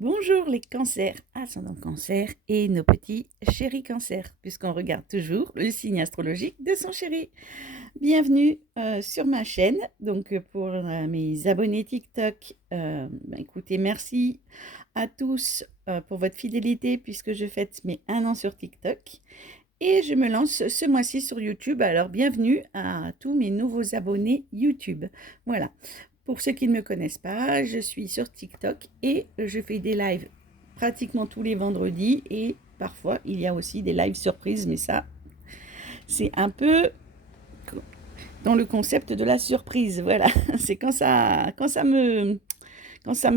Bonjour les cancers, ascendant cancer et nos petits chéris cancers, puisqu'on regarde toujours le signe astrologique de son chéri. Bienvenue sur ma chaîne. Donc pour mes abonnés TikTok, écoutez, merci à tous pour votre fidélité puisque je fête mes 1 an sur TikTok. Et je me lance ce mois-ci sur YouTube. Alors bienvenue à tous mes nouveaux abonnés YouTube. Voilà. Pour ceux qui ne me connaissent pas, je suis sur TikTok et je fais des lives pratiquement tous les vendredis et parfois il y a aussi des lives surprises, mais ça, c'est un peu dans le concept de la surprise. Voilà, c'est quand ça me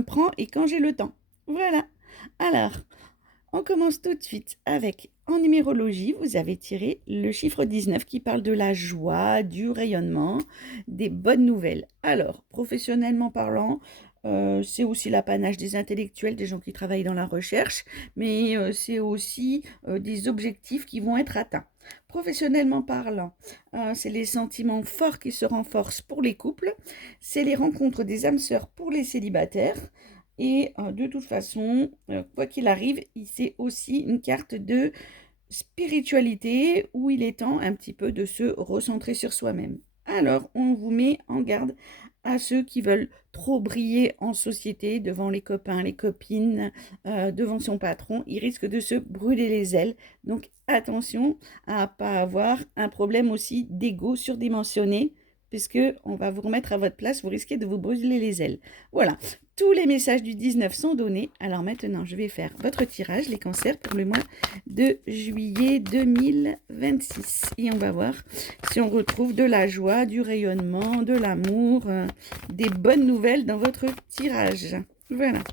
prend et quand j'ai le temps. Voilà. Alors, on commence tout de suite avec, en numérologie, vous avez tiré le chiffre 19 qui parle de la joie, du rayonnement, des bonnes nouvelles. Alors, professionnellement parlant, c'est aussi l'apanage des intellectuels, des gens qui travaillent dans la recherche, mais c'est aussi des objectifs qui vont être atteints. Professionnellement parlant, c'est les sentiments forts qui se renforcent pour les couples, c'est les rencontres des âmes sœurs pour les célibataires, et de toute façon, quoi qu'il arrive, c'est aussi une carte de spiritualité où il est temps un petit peu de se recentrer sur soi-même. Alors, on vous met en garde à ceux qui veulent trop briller en société devant les copains, les copines, devant son patron. Ils risquent de se brûler les ailes. Donc, attention à ne pas avoir un problème aussi d'ego surdimensionné, puisque on va vous remettre à votre place, vous risquez de vous brûler les ailes. Voilà, tous les messages du 19 sont donnés. Alors maintenant, je vais faire votre tirage, les cancers, pour le mois de juillet 2026. Et on va voir si on retrouve de la joie, du rayonnement, de l'amour, des bonnes nouvelles dans votre tirage. Voilà.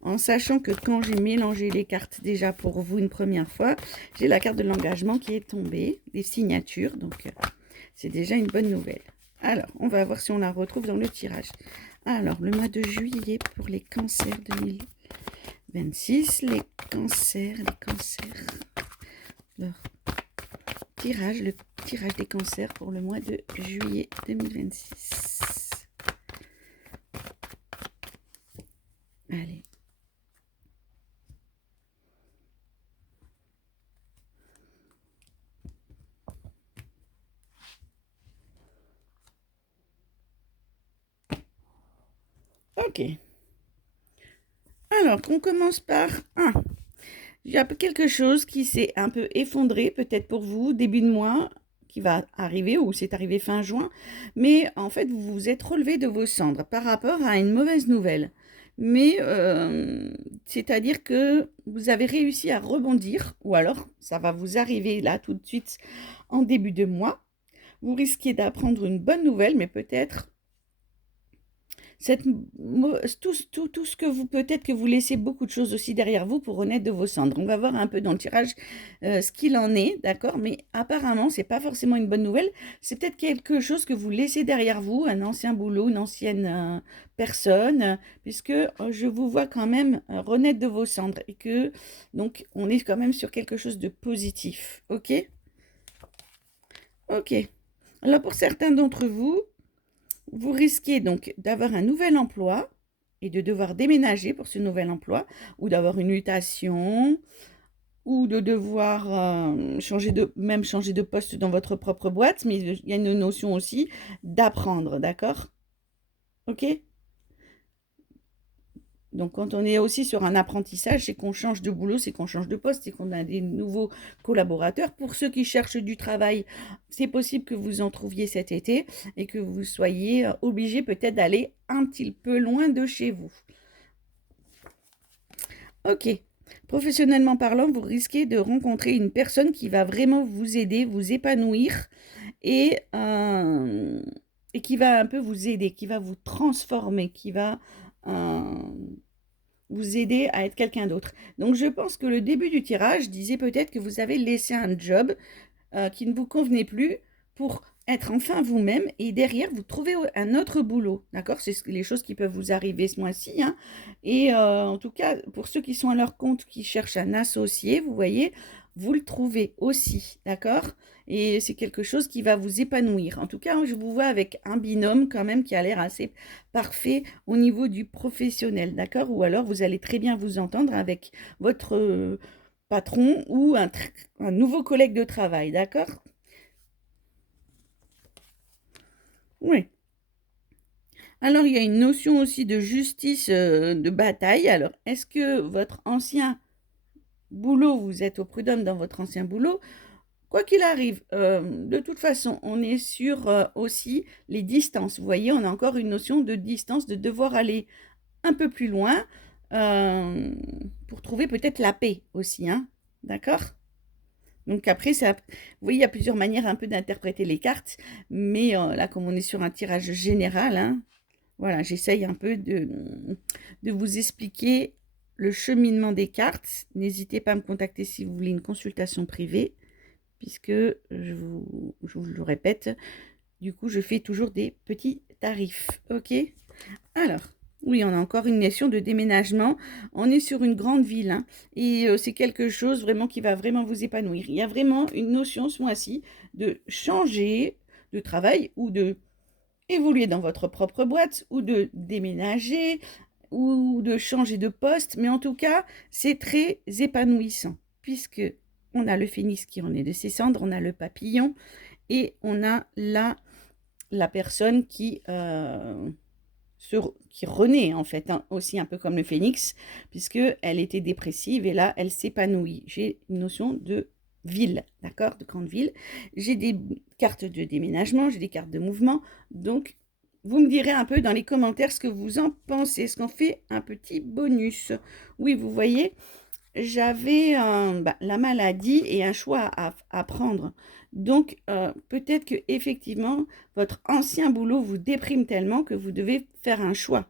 En sachant que quand j'ai mélangé les cartes déjà pour vous une première fois, j'ai la carte de l'engagement qui est tombée, des signatures, donc c'est déjà une bonne nouvelle. Alors, on va voir si on la retrouve dans le tirage. Alors, le mois de juillet pour les cancers 2026, les cancers, leur tirage, le tirage des cancers pour le mois de juillet 2026. Allez. Ok. Alors, on commence par 1. Il y a quelque chose qui s'est un peu effondré, peut-être pour vous, début de mois, qui va arriver, ou c'est arrivé fin juin, mais en fait, vous vous êtes relevé de vos cendres par rapport à une mauvaise nouvelle. Mais c'est-à-dire que vous avez réussi à rebondir, ou alors ça va vous arriver là tout de suite en début de mois. Vous risquez d'apprendre une bonne nouvelle, mais peut-être cette, tout ce que vous, peut-être que vous laissez beaucoup de choses aussi derrière vous pour renaître de vos cendres. On va voir un peu dans le tirage ce qu'il en est, d'accord? Mais apparemment, c'est pas forcément une bonne nouvelle. C'est peut-être quelque chose que vous laissez derrière vous, un ancien boulot, une ancienne personne, puisque je vous vois quand même renaître de vos cendres et que, donc, on est quand même sur quelque chose de positif, ok? Ok. Alors, pour certains d'entre vous, vous risquez donc d'avoir un nouvel emploi et de devoir déménager pour ce nouvel emploi, ou d'avoir une mutation, ou de devoir changer de poste dans votre propre boîte, mais il y a une notion aussi d'apprendre, d'accord? Ok? Donc, quand on est aussi sur un apprentissage, c'est qu'on change de boulot, c'est qu'on change de poste, c'est qu'on a des nouveaux collaborateurs. Pour ceux qui cherchent du travail, c'est possible que vous en trouviez cet été et que vous soyez obligé peut-être d'aller un petit peu loin de chez vous. Ok. Professionnellement parlant, vous risquez de rencontrer une personne qui va vraiment vous aider, vous épanouir et, euh, et qui va un peu vous aider, qui va vous transformer, qui va vous aider à être quelqu'un d'autre. Donc je pense que le début du tirage disait peut-être que vous avez laissé un job qui ne vous convenait plus pour être enfin vous-même et derrière vous trouvez un autre boulot, d'accord? C'est les choses qui peuvent vous arriver ce mois-ci, hein. Et en tout cas, pour ceux qui sont à leur compte, qui cherchent un associé, vous voyez, vous le trouvez aussi, d'accord? et c'est quelque chose qui va vous épanouir. En tout cas, je vous vois avec un binôme quand même qui a l'air assez parfait au niveau du professionnel, d'accord? Ou alors vous allez très bien vous entendre avec votre patron ou un nouveau collègue de travail, d'accord? Oui. Alors, il y a une notion aussi de justice, de bataille. Alors, est-ce que votre ancien boulot, vous êtes au prud'homme dans votre ancien boulot? Quoi qu'il arrive, de toute façon, on est sur, aussi les distances. Vous voyez, on a encore une notion de distance, de devoir aller un peu plus loin, pour trouver peut-être la paix aussi, hein? D'accord? Donc après, ça, vous voyez, il y a plusieurs manières un peu d'interpréter les cartes, mais là, comme on est sur un tirage général, hein, voilà, j'essaye un peu de vous expliquer le cheminement des cartes. N'hésitez pas à me contacter si vous voulez une consultation privée, puisque je vous le répète, du coup, je fais toujours des petits tarifs. OK? Alors, oui, on a encore une notion de déménagement. On est sur une grande ville, hein, et c'est quelque chose vraiment qui va vraiment vous épanouir. Il y a vraiment une notion ce mois-ci de changer de travail ou de évoluer dans votre propre boîte ou de déménager ou de changer de poste. Mais en tout cas, c'est très épanouissant puisque on a le phénix qui en est de ses cendres, on a le papillon et on a la personne qui renaît en fait, hein, aussi un peu comme le phénix, puisque elle était dépressive et là, elle s'épanouit. J'ai une notion de ville, d'accord, de grande ville. J'ai des cartes de déménagement, j'ai des cartes de mouvement. Donc, vous me direz un peu dans les commentaires ce que vous en pensez. Est-ce qu'on fait un petit bonus? Oui, vous voyez, j'avais la maladie et un choix à prendre. Donc, peut-être que effectivement, votre ancien boulot vous déprime tellement que vous devez faire un choix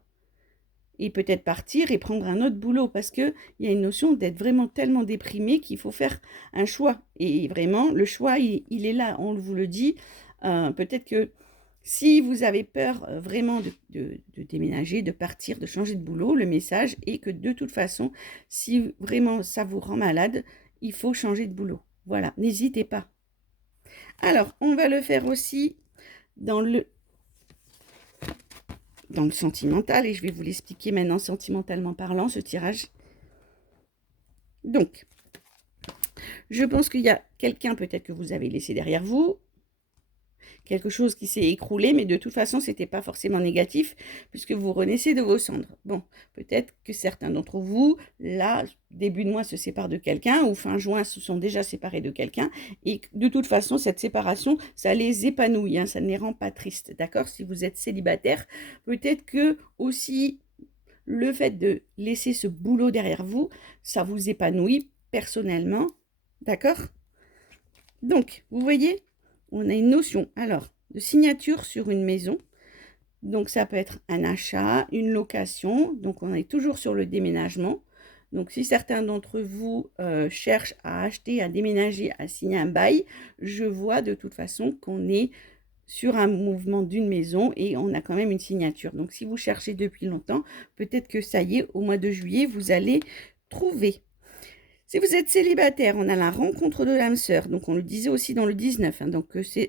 et peut-être partir et prendre un autre boulot parce qu'il y a une notion d'être vraiment tellement déprimé qu'il faut faire un choix. Et vraiment, le choix, il est là, on vous le dit. Peut-être que si vous avez peur vraiment de déménager, de partir, de changer de boulot, le message est que de toute façon, si vraiment ça vous rend malade, il faut changer de boulot. Voilà, n'hésitez pas. Alors, on va le faire aussi dans le sentimental et je vais vous l'expliquer maintenant sentimentalement parlant, ce tirage. Donc, je pense qu'il y a quelqu'un peut-être que vous avez laissé derrière vous, quelque chose qui s'est écroulé, mais de toute façon, ce n'était pas forcément négatif, puisque vous renaissez de vos cendres. Bon, peut-être que certains d'entre vous, là, début de mois, se séparent de quelqu'un, ou fin juin, se sont déjà séparés de quelqu'un, et de toute façon, cette séparation, ça les épanouit, hein, ça ne les rend pas tristes, d'accord? Si vous êtes célibataire, peut-être que aussi, le fait de laisser ce boulot derrière vous, ça vous épanouit personnellement, d'accord? Donc, vous voyez, on a une notion, alors, de signature sur une maison. Donc, ça peut être un achat, une location. Donc, on est toujours sur le déménagement. Donc, si certains d'entre vous cherchent à acheter, à déménager, à signer un bail, je vois de toute façon qu'on est sur un mouvement d'une maison et on a quand même une signature. Donc, si vous cherchez depuis longtemps, peut-être que ça y est, au mois de juillet, vous allez trouver. Si vous êtes célibataire, on a la rencontre de l'âme sœur, donc on le disait aussi dans le 19, hein, donc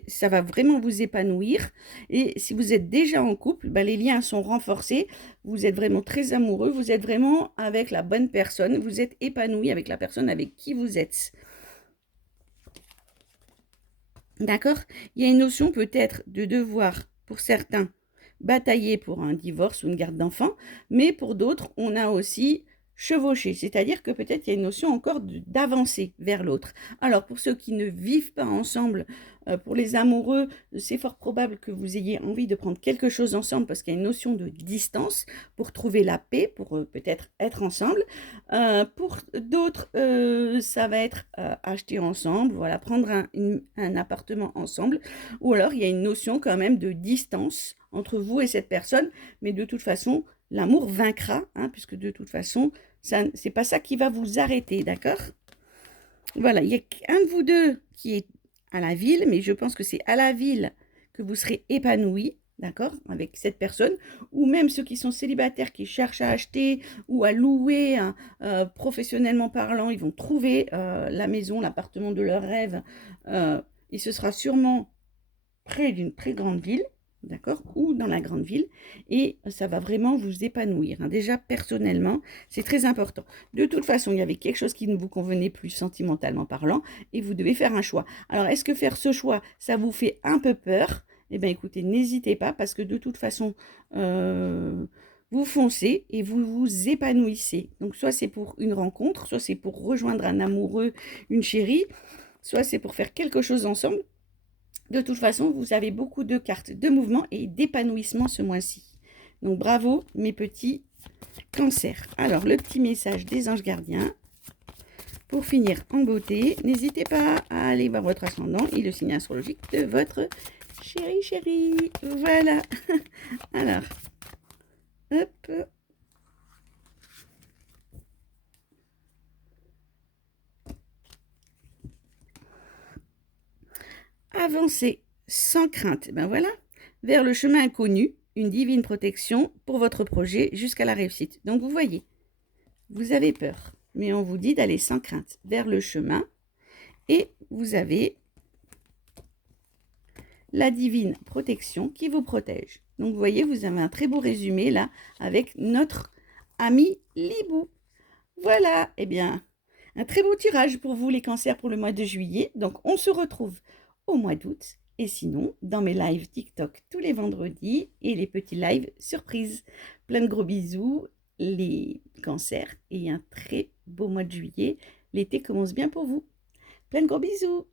ça va vraiment vous épanouir. Et si vous êtes déjà en couple, les liens sont renforcés, vous êtes vraiment très amoureux, vous êtes vraiment avec la bonne personne, vous êtes épanoui avec la personne avec qui vous êtes. D'accord? Il y a une notion peut-être de devoir, pour certains, batailler pour un divorce ou une garde d'enfants, mais pour d'autres, on a aussi chevauché, c'est-à-dire que peut-être il y a une notion encore d'avancer vers l'autre. Alors pour ceux qui ne vivent pas ensemble, pour les amoureux, c'est fort probable que vous ayez envie de prendre quelque chose ensemble parce qu'il y a une notion de distance pour trouver la paix, pour peut-être être ensemble. Pour d'autres, ça va être acheter ensemble, voilà, prendre un appartement ensemble, ou alors il y a une notion quand même de distance entre vous et cette personne, mais de toute façon, l'amour vaincra, hein, puisque de toute façon, c'est pas ça qui va vous arrêter, d'accord? Voilà, il y a qu'un de vous deux qui est à la ville, mais je pense que c'est à la ville que vous serez épanoui, d'accord, avec cette personne, ou même ceux qui sont célibataires, qui cherchent à acheter ou à louer, hein, professionnellement parlant, ils vont trouver la maison, l'appartement de leur rêve, et ce sera sûrement près d'une très grande ville, d'accord, ou dans la grande ville, et ça va vraiment vous épanouir, hein. Déjà, personnellement, c'est très important. De toute façon, il y avait quelque chose qui ne vous convenait plus sentimentalement parlant, et vous devez faire un choix. Alors, est-ce que faire ce choix, ça vous fait un peu peur? Eh bien, écoutez, n'hésitez pas, parce que de toute façon, vous foncez et vous vous épanouissez. Donc, soit c'est pour une rencontre, soit c'est pour rejoindre un amoureux, une chérie, soit c'est pour faire quelque chose ensemble. De toute façon, vous avez beaucoup de cartes de mouvement et d'épanouissement ce mois-ci. Donc bravo mes petits cancers. Alors le petit message des anges gardiens. Pour finir en beauté, n'hésitez pas à aller voir votre ascendant et le signe astrologique de votre chérie. Voilà. Alors, hop. Avancez sans crainte, ben voilà, vers le chemin inconnu, une divine protection pour votre projet jusqu'à la réussite. Donc vous voyez, vous avez peur, mais on vous dit d'aller sans crainte vers le chemin et vous avez la divine protection qui vous protège. Donc vous voyez, vous avez un très beau résumé là avec notre ami Libou. Voilà, eh bien, un très beau tirage pour vous les cancers pour le mois de juillet. Donc on se retrouve au mois d'août. Et sinon, dans mes lives TikTok tous les vendredis et les petits lives surprises. Plein de gros bisous, les cancers, et un très beau mois de juillet. L'été commence bien pour vous. Plein de gros bisous.